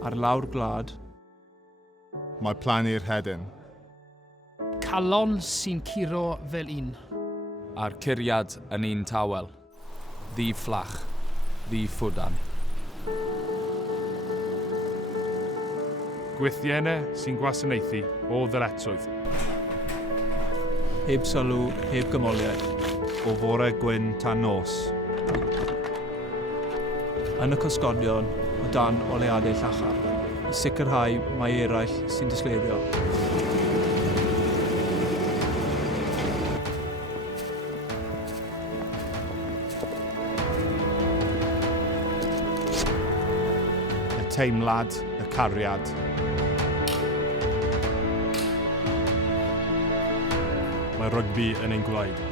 Ar lawr gwlad. Mae plannu'r hedyn. Calon sy'n curo fel un. A'r curiad yn un tawel. Ddi fflach, ddi ffwdan. Gwythiennau sy'n gwasanaethu o ddyletswydd. Heb sylw, heb gymoliaeth. O fore gwyn tan nos. Yn y cysgodion o dan oleadau llachar, i sicrhau mae eraill sy'n disgleirio. Y teimlad, y cariad. Mae rygbi yn ein gwleid.